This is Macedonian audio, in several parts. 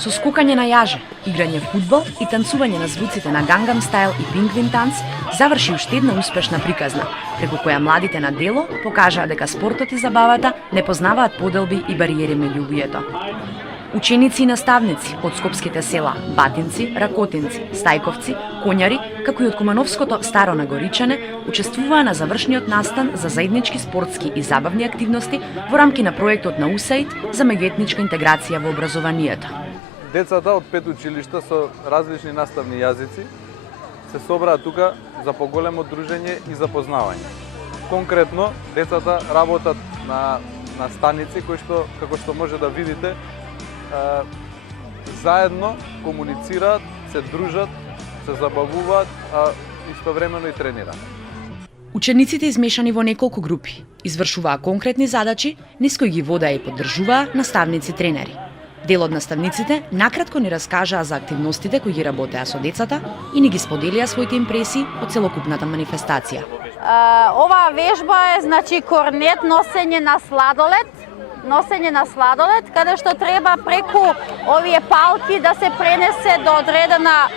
Со скокање на јаже, играње фудбал и танцување на звуците на Gangnam Style и Penguin танц заврши уште една успешна приказна, преку која младите на дело покажаа дека спортот и забавата не познаваат поделби и бариери меѓу луѓето. Ученици и наставници од скопските села Батинци, Ракотинци, Стајковци, Коњари, како и од Кумановското Старо Нагоричане, учествуваа на завршниот настан за заеднички спортски и забавни активности во рамки на проектот на USAID за меѓуетничка интеграција во образованието. Децата од 5 училишта со различни наставни јазици се собраа тука за поголемо дружење и запознавање. Конкретно, децата работат на станици кои што, како што може да видите, заедно комуницираат, се дружат, се забавуваат, а истовремено и тренираат. Учениците измешани во неколку групи, извршуваа конкретни задачи, низ кои ги водеа и поддржуваа наставници-тренери. Дел од наставниците накратко ни раскажаа за активностите кои ги работеа со децата и ни ги споделија своите импресии од целокупната манифестација. Оваа вежба е корнет носење на сладолед, каде што треба преку овие палки да се пренесе до одредена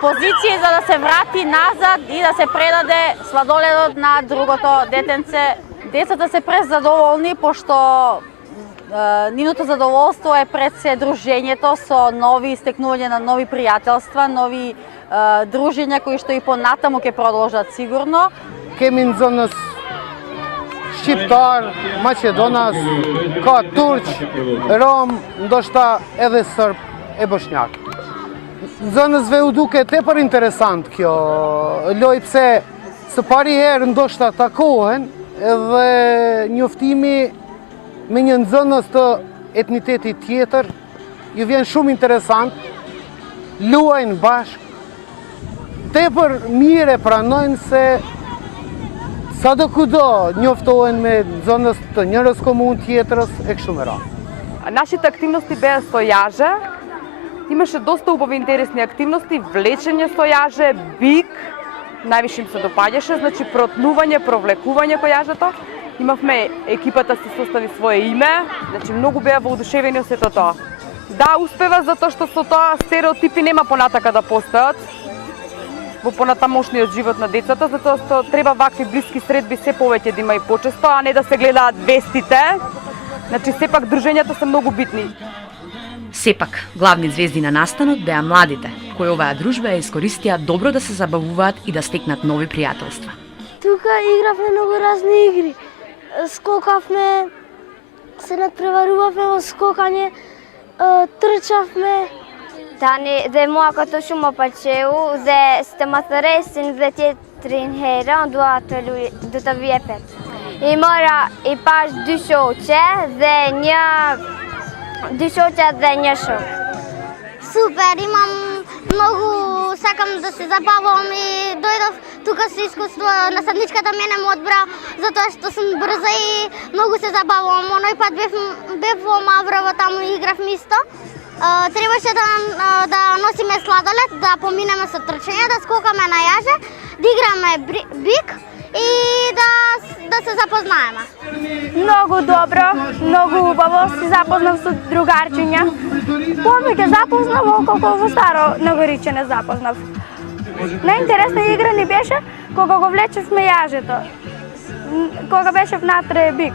позиција за да се врати назад и да се предаде сладоледот на другото детенце. Децата се презадоволни пошто нивното задоволство е пред се дружењето со нови стекнување на нови пријателства, нови дружења кои што и понатаму ќе продолжат сигурно. Kemi në zonës shqiptar, Maqedonas, ka turq, rom, ndoshta edhe sërb e bosnjak. Zonësve u duke tepër interesant kjo lojë pse së pari herë ndoshta takohen edhe njoftimi me një nxënës të etnitetit tjetër, ju vjen shumë interesant, luajnë bashkë, tepër mire pranojnë se sa do kudo njoftohen me nxënës të njërës komunë tjetërës e kështu me radhë. Нашите активности беа со јаже. Имаше доста убави интересни активности, влечење со јаже, бик, највише им се допаѓаше, значи протнување, провлекување по јажето. Имавме екипата се состави свое име, значи многу беа воодушевени од сето тоа. Да, успева затоа што со тоа стереотипи нема понатака да постојат во понатамошниот живот на децата, затоа што треба вакви блиски средби се повеќе да има и почесто, а не да се гледаат вестите. Значи сепак дружењата се многу битни. Сепак, главни звезди на настанот беа младите, кои оваа дружба ја искористија добро да се забавуваат и да стекнат нови пријателства. Тука игравме многу разни игри. Скокавме, се надпреварувавме во скокање, трчавме. Tani dhe mua këtu shumë më pëlqeu dhe të më thëresin dhe tjetrin herë, unë du të vjepet. I mora i pash dy shoqe dhe një shok. Super, imam mnogo, сакам да се забавам и дојдов тука со искуство, наставничката мене ме одбра затоа што сум брза и многу се забавам. Оној пат бев во Маврово, таму игравме исто. Требаше да носиме сладолед, да поминеме со трчање, да скокаме на јаже, да играме бик и да се запознаеме. Многу добро, многу убаво, се запознав со другарчиња. Повеќе запознав колку во Старо Нагоричане запознав. Најинтересна игра ни беше кога го влечевме јажето, кога беше внатре бик.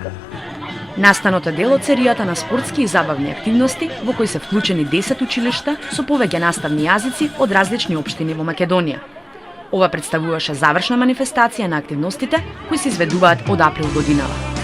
Настанот е дел од серијата на спортски и забавни активности во кои се вклучени 10 училишта со повеќе наставни јазици од различни општини во Македонија. Ова представуваше завршна манифестација на активностите кои се изведуваат од април годинава.